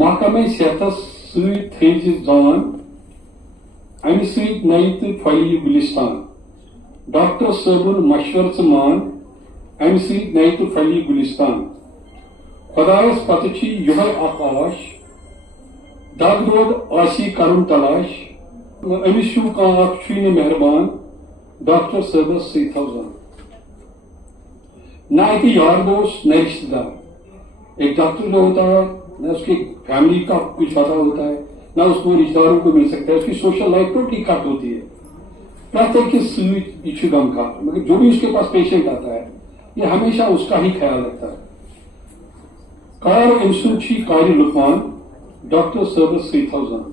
محکمہ صحتس ست تھز زان امہ ست نئی تو پھلی گلستان ڈاکٹر صٲبُن مشور ژٕ مان امہ ست نئی تو پھلی گلستان خدایس پتہ چھ یہے اخ آش دگ دود آسی کرن تلاش امس چھُ کانٛہہ اکھ چھُے مہربان ڈاکٹر صٲبس ست تھو زان نہ اتہ یار دوست نہ رشتہ دار ایک ڈاکٹر جو ہوتا ہے نہ اس کی فیملی کا کچھ پتا ہوتا ہے نہ اس کو رشتہ داروں کو مل سکتا ہے اس کی سوشل لائف ٹوٹلی کٹ ہوتی ہے پرتیک کے سۭتۍ یہ غم کھار مگر جو بھی اس کے پاس پیشنٹ آتا ہے یہ ہمیشہ اس کا ہی خیال رکھتا ہے کار ام سُنٛد چھ قاری لقمان ڈاکٹر صٲبس ست تھو زان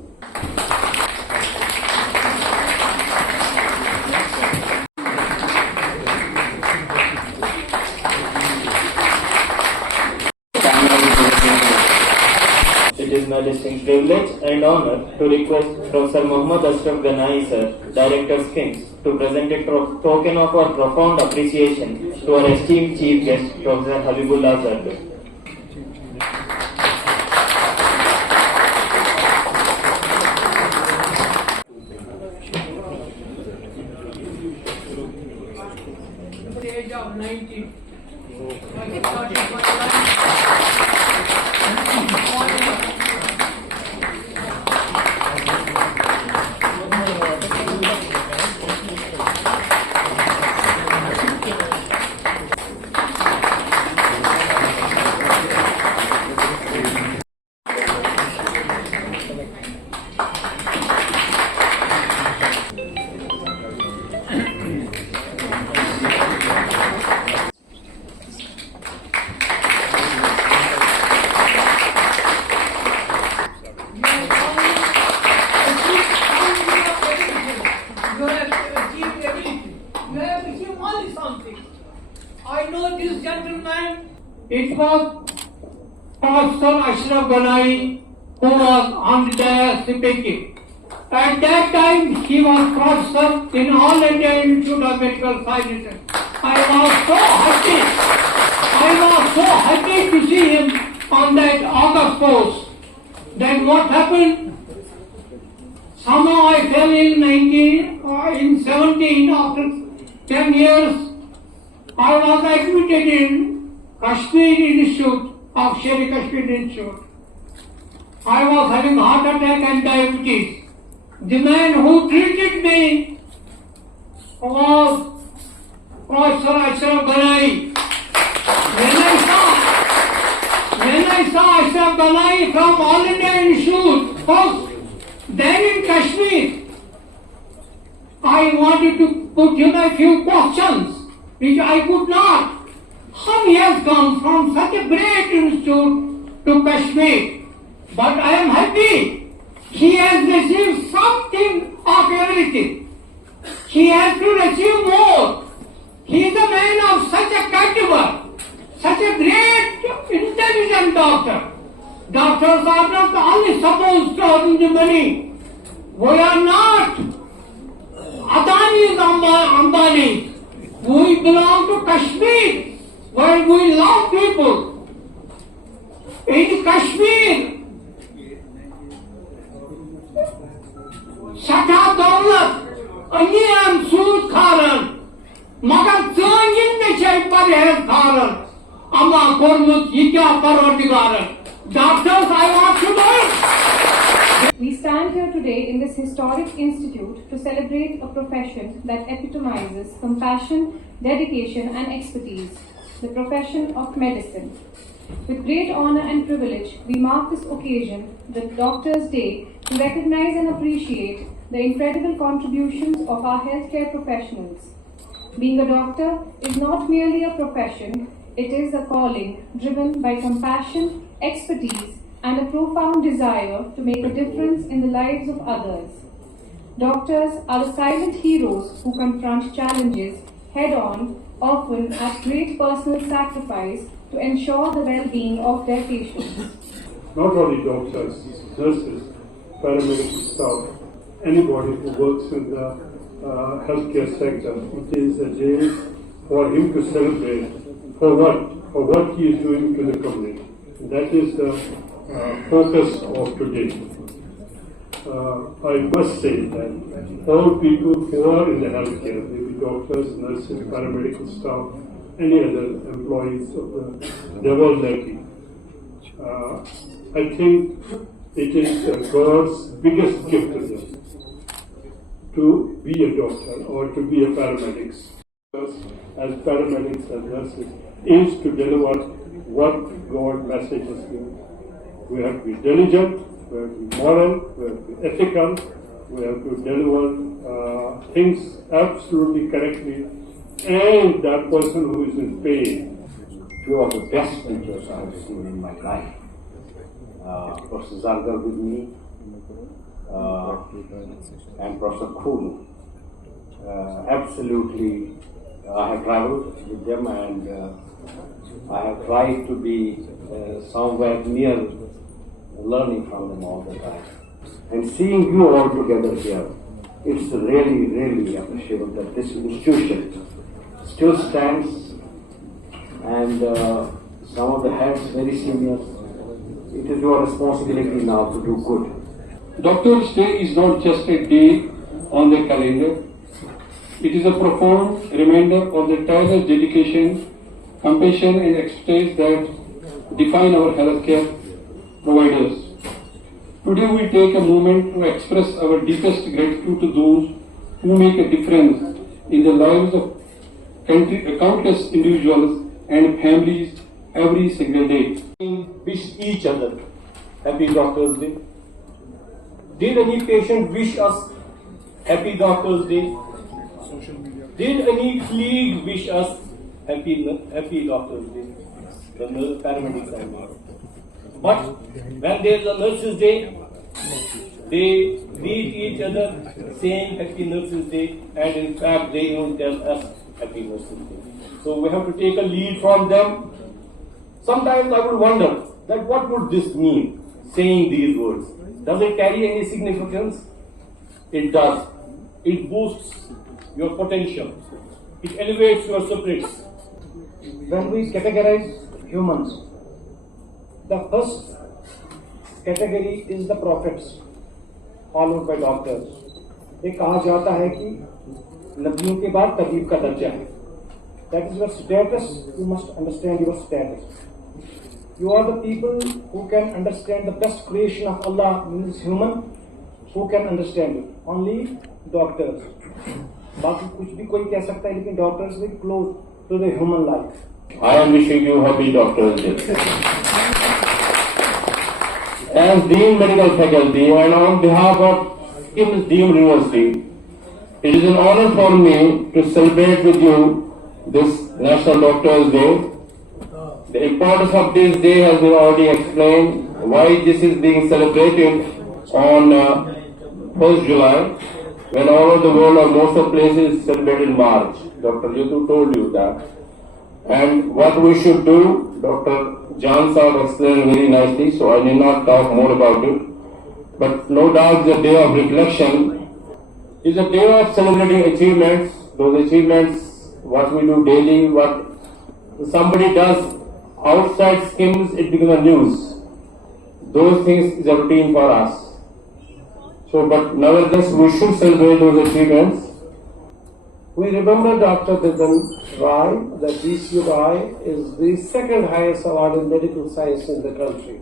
It is my distinct privilege and honor to request Professor Muhammad Ashraf Ganai sir, Director's Kings, to present a token of our profound appreciation to our esteemed Chief Guest, Professor Habibullah Zardo. At the age of 19, I know this gentleman. It was Professor Ashraf Ganai who was on the dais speaking. At that time, he was professor in All India Institute of Medical Sciences. I was so happy to see him on that August post. Then what happened? Somehow I fell in 17 after 10 years. I was admitted in Kashmir Institute of Sher-e Kashmir Institute. I was having heart attack and diabetes. The man who treated me was Professor Ashraf Ganai. When I saw Ashraf Ganai from All India Institute, first, then in Kashmir, I wanted to put him a few questions which I could not. How he has come from such a great institute to Kashmir. But I am happy. He has received something of everything. He has to receive more. He is a man of such a caliber, such a great, intelligent doctor. Doctors are not only supposed to earn the money. We are not Adani's Ambani's. We belong to Kashmir, where we love people. In Kashmir, Sata Daulat, Anyan Sood Kharan, Magar Zangin Nechay Parhez Kharan, Amma Kormut Yitya Parvardigaran. Doctors, I want to know. We stand here today in this historic institute to celebrate a profession that epitomizes compassion, dedication and expertise, the profession of medicine. With great honor and privilege, we mark this occasion, the Doctors' Day, to recognize and appreciate the incredible contributions of our healthcare professionals. Being a doctor is not merely a profession, it is a calling driven by compassion, expertise, and a profound desire to make a difference in the lives of others. Doctors are the silent heroes who confront challenges head-on, often at great personal sacrifice to ensure the well-being of their patients. Not only doctors, nurses, paramedical staff, anybody who works in the healthcare sector, it is a day for him to celebrate for what he is doing to the community. That is the focus of today. I must say that all people who are in the healthcare, maybe doctors, nurses, paramedical staff, any other employees of the double lucky, I think it is God's biggest gift to them to be a doctor or to be a paramedic. As paramedics and nurses is to deliver what God messages you. We have to be diligent, we have to be moral, we have to be ethical, we have to deliver things absolutely correctly, and that person who is in pain. Few of the best teachers I have seen in my life. Professor Zargar with me, and Professor Khul. Absolutely, I have traveled with them, and I have tried to be somewhere near learning from them all the time. And seeing you all together here, it's really, really appreciable that this institution still stands, and some of the heads, very senior. It is your responsibility now to do good. Doctor's Day is not just a day on the calendar. It is a profound reminder of the tireless dedication, compassion and expertise that define our healthcare providers. Today we take a moment to express our deepest gratitude to those who make a difference in the lives of countless individuals and families every single day. Wish each other Happy Doctor's Day. Did any patient wish us Happy Doctor's Day? Did any colleague wish us Happy Doctor's Day? The paramedics I mean. But when there is a Nurses' Day, they greet each other saying Happy Nurses' Day, and in fact they don't tell us Happy Nurses' Day. So we have to take a lead from them. Sometimes I would wonder that what would this mean, saying these words? Does it carry any significance? It does. It boosts your potential. It elevates your spirits. When we categorize humans, the first category is the prophets, followed by doctors. ये कहा जाता है कि नबियों के बाद तबीब का दर्जा है. That is your status. You must understand your status. You are the people who can understand the best creation of Allah, means human, who can understand it. Only doctors. बाकी कुछ भी कोई कह सकता है, लेकिन doctors very close to the human life. I am wishing you Happy Doctor's Day. As Dean Medical Faculty and on behalf of KIMS Deemed University, it is an honor for me to celebrate with you this National Doctor's Day. The importance of this day has been already explained, why this is being celebrated on 1st July, when all over the world or most of places celebrate in March. Dr. Yatu told you that. And what we should do, Dr. John Saab explained very nicely, so I need not talk more about it. But no doubt the day of reflection is a day of celebrating achievements, those achievements, what we do daily, what somebody does outside schemes, it becomes a news. Those things is a routine for us. So, but nevertheless, we should celebrate those achievements. We remember Dr. Bidan Rai, that DCU Rai is the second highest award in medical science in the country.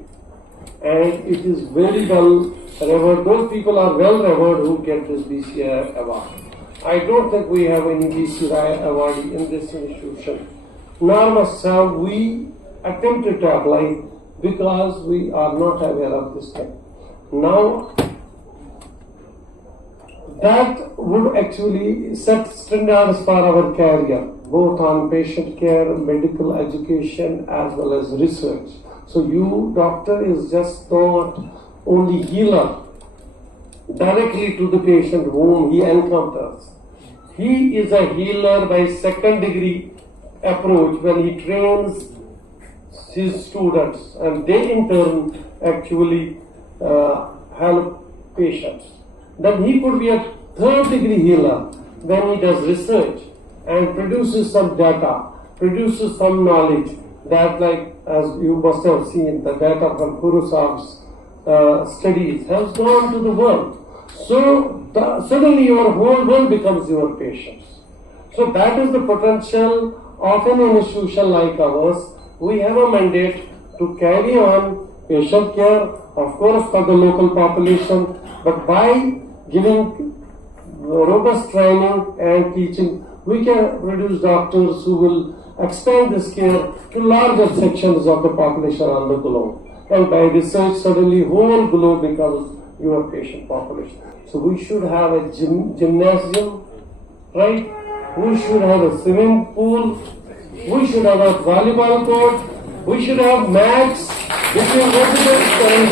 And it is very well revered. Those people are well revered who get this DCI award. I don't think we have any DCU Rai awardee in this institution. Nor must have we attempted to apply because we are not aware of this thing. Now, that would actually set standards for our career, both on patient care, medical education, as well as research. So you, doctor, is just not only healer directly to the patient whom he encounters. He is a healer by second degree approach when he trains his students, and they in turn actually help patients. Then he could be a third degree healer when he does research and produces some data, produces some knowledge that, like as you must have seen, the data from Kurosaw's studies has gone to the world. So suddenly your whole world becomes your patients. So that is the potential of an institution like ours. We have a mandate to carry on patient care, of course, for the local population, but by giving robust training and teaching, we can produce doctors who will expand this care to larger sections of the population on the globe. And by research, suddenly whole globe becomes your patient population. So we should have a gymnasium, right? We should have a swimming pool. We should have a volleyball court. We should have mats between residents and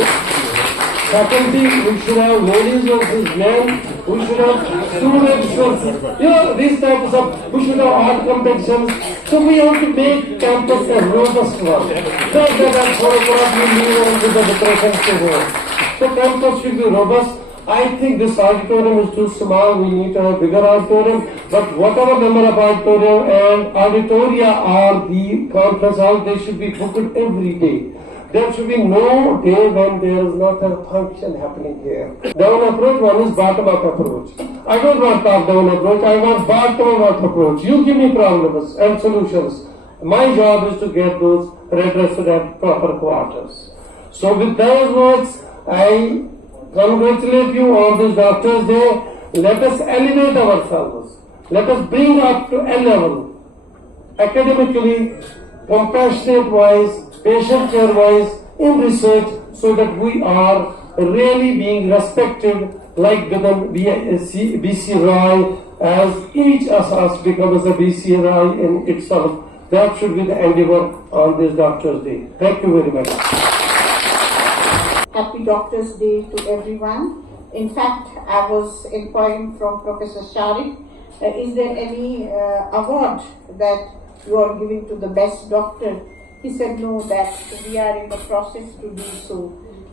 faculty. We should have ladies versus men. We should have students versus, these types of, we should have art competitions. So we have to make campus a robust one. Not that I'm probably move on to the depression to work. So campus should be robust. I think this auditorium is too small. We need to have bigger auditorium. But whatever number of auditorium and auditoria are the conference hall, they should be booked every day. There should be no day when there is not a function happening here. Down approach, one is bottom-up approach. I don't want top-down approach, I want bottom-up approach. You give me problems and solutions. My job is to get those redressed at proper quarters. So with those words, I congratulate you on this Doctor's Day. Let us elevate ourselves. Let us bring up to a level, academically, compassionate-wise, patient care-wise, in research, so that we are really being respected like BC Roy, as each of us becomes a BC Roy in itself. That should be the endeavor on this Doctor's Day. Thank you very much. Happy Doctor's Day to everyone. In fact, I was inquiring from Professor Sharik, is there any award that you are giving to the best doctor? He said no, that we are in the process to do so.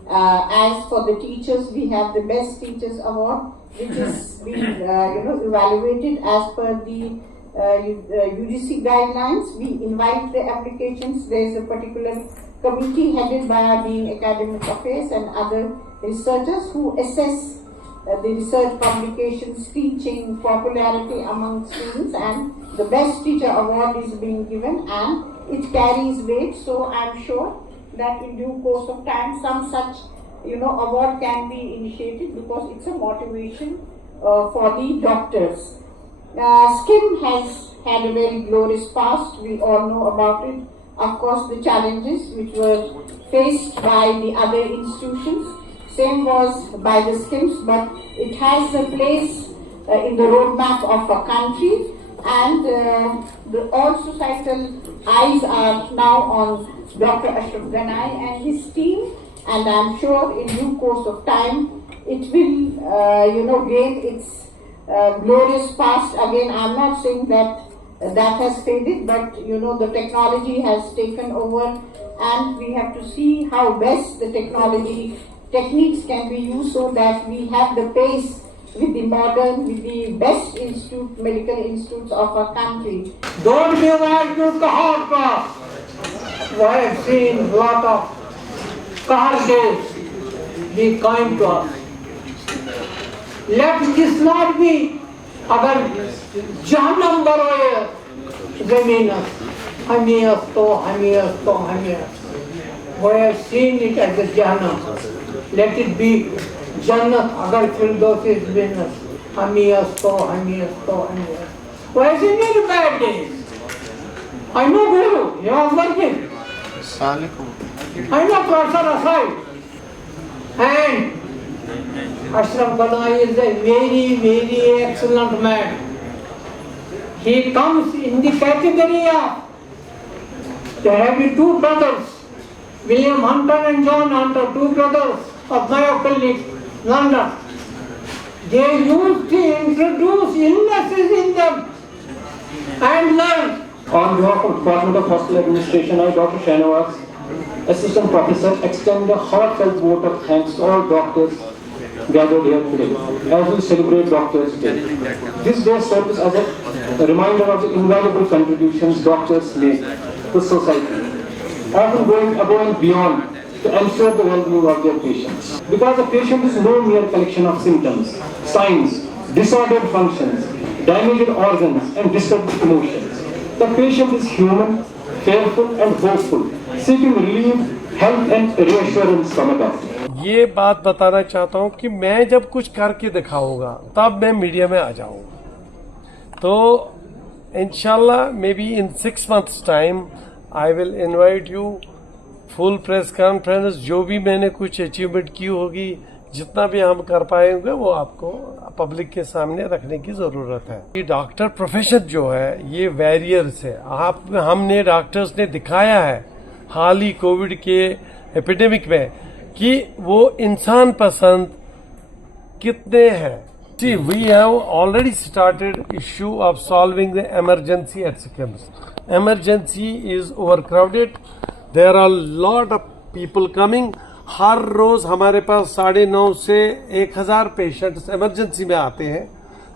As for the teachers, we have the Best Teachers Award, which is being evaluated as per the UGC guidelines. We invite the applications. There is a particular committee headed by our Dean Academic Affairs and other researchers who assess the research publications, teaching, popularity among students, and the Best Teacher Award is being given and it carries weight. So I'm sure that in due course of time some such award can be initiated, because it's a motivation for the doctors. SCIM has had a very glorious past. We all know about it. Of course, the challenges which were faced by the other institutions, same was by the SCIMS, but it has a place in the roadmap of a country, and all societal eyes are now on Dr. Ashraf Ganai and his team, and I'm sure in due course of time it will gain its glorious past. Again, I'm not saying that that has faded, but the technology has taken over, and we have to see how best the techniques can be used so that we have the pace with the modern, with the best medical institutes of our country. Don't be like to Kahar. I have seen a lot of Kahar days be kind to us. Let this not be अगर जहन्नम बरोए ज़मीन हमीयत तो we have seen it as a Jahannam. Let it be Jannat agar Firdaus is business. Hamiyat to. We have seen many bad days. I know Guru, he was working. I know Professor Asai. And Ashraf Ganai is a very, very excellent man. He comes in the category of, there have been two brothers, William Hunter and John Hunter, two brothers of my colleague, London. They used to introduce illnesses in them and learn. On behalf of Department of Hospital Administration, I, Dr. Shahnawaz, Assistant Professor, extend a heartfelt vote of thanks to all doctors gathered here today as we celebrate Doctors' Day. This day serves as a reminder of the invaluable contributions doctors make to society. often going above and beyond to ensure the well-being of their patients. Because a patient is no mere collection of symptoms, signs, disordered functions, damaged organs, and disturbed emotions. The patient is human, fearful, and hopeful, seeking relief, help, and reassurance from a doctor. یہ بات بتانا چاہتا ہوں کہ میں جب کچھ کر کے دکھاؤں گا تب میں میڈیا میں آ جاؤں گا. تو انشاءاللہ maybe in 6 months time I will invite you full press conference. جو بھی میں نے کچھ اچیومنٹ کی ہوگی, جتنا بھی ہم کر پائیں گے وہ آپ کو پبلک کے سامنے رکھنے کی ضرورت ہے. یہ ڈاکٹر پروفیشن جو ہے یہ ویریئرس ہے. ہم نے ڈاکٹرز نے دکھایا ہے حال ہی کووڈ کے ایپیڈیمک میں کہ وہ انسان پسند کتنے ہیں. See, we have already started issue of solving the emergency at SICMS. Emergency is overcrowded. There are a lot of people coming. ہر روز ہمارے پاس 950 سے 1000 پیشنٹس ایمرجنسی میں آتے ہیں.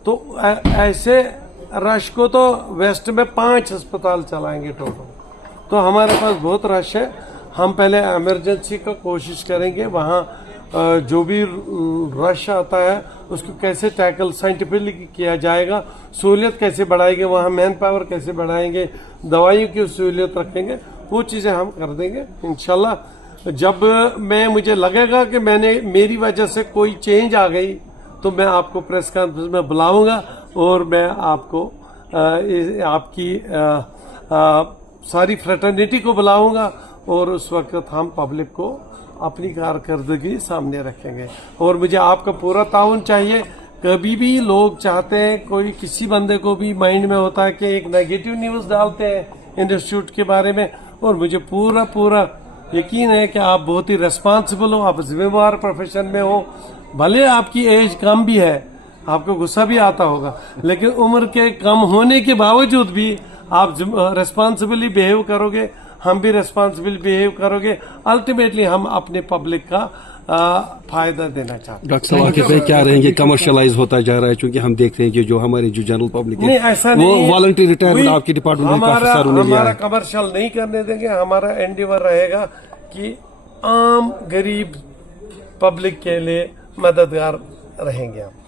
تو ایسے رش کو تو ویسٹ میں 5 ہسپتال چلائیں گے ٹوٹل. تو ہمارے پاس بہت رش ہے. ہم پہلے ایمرجنسی کا کوشش کریں گے, وہاں جو بھی رش آتا ہے اس کو کیسے ٹیکل سائنٹیفکلی کیا جائے گا, سہولیت کیسے بڑھائیں گے, وہاں مین پاور کیسے بڑھائیں گے, دوائیوں کی سہولیت رکھیں گے, وہ چیزیں ہم کر دیں گے انشاءاللہ. جب مجھے لگے گا کہ میری وجہ سے کوئی چینج آ گئی تو میں آپ کو پریس کانفرنس میں بلاؤں گا اور میں آپ کو آپ کی ساری فریٹرنیٹی کو بلاؤں گا اور اس وقت ہم پبلک کو اپنی کارکردگی سامنے رکھیں گے. اور مجھے آپ کا پورا تعاون چاہیے. کبھی بھی لوگ چاہتے ہیں, کوئی کسی بندے کو بھی مائنڈ میں ہوتا ہے کہ ایک نیگیٹو نیوز ڈالتے ہیں انسٹیٹیوٹ کے بارے میں, اور مجھے پورا یقین ہے کہ آپ بہت ہی ریسپانسبل ہو, آپ ذمہ دار پروفیشن میں ہو. بھلے آپ کی ایج کم بھی ہے, آپ کو غصہ بھی آتا ہوگا, لیکن عمر کے کم ہونے کے باوجود بھی آپ ریسپانسبلی بہیو کرو گے, ہم بھی ریسپانسبل بہیو کرو گے. الٹیمیٹلی ہم اپنے پبلک کا فائدہ دینا چاہتے ہیں. ڈاکٹر صاحب آخر میں کیا رہیں گے؟ کمرشلائز ہوتا جا رہا ہے چونکہ ہم دیکھ رہے ہیں کہ جو ہمارے جو جنرل پبلک ہے وہ والنٹری ریٹائرمنٹ آپ کی ڈپارٹمنٹ میں کافی ساروں نے لیا ہے. ہمارا کمرشل نہیں کرنے دیں گے. ہمارا انڈیور رہے گا کہ عام غریب پبلک کے لیے مددگار رہیں گے ہم.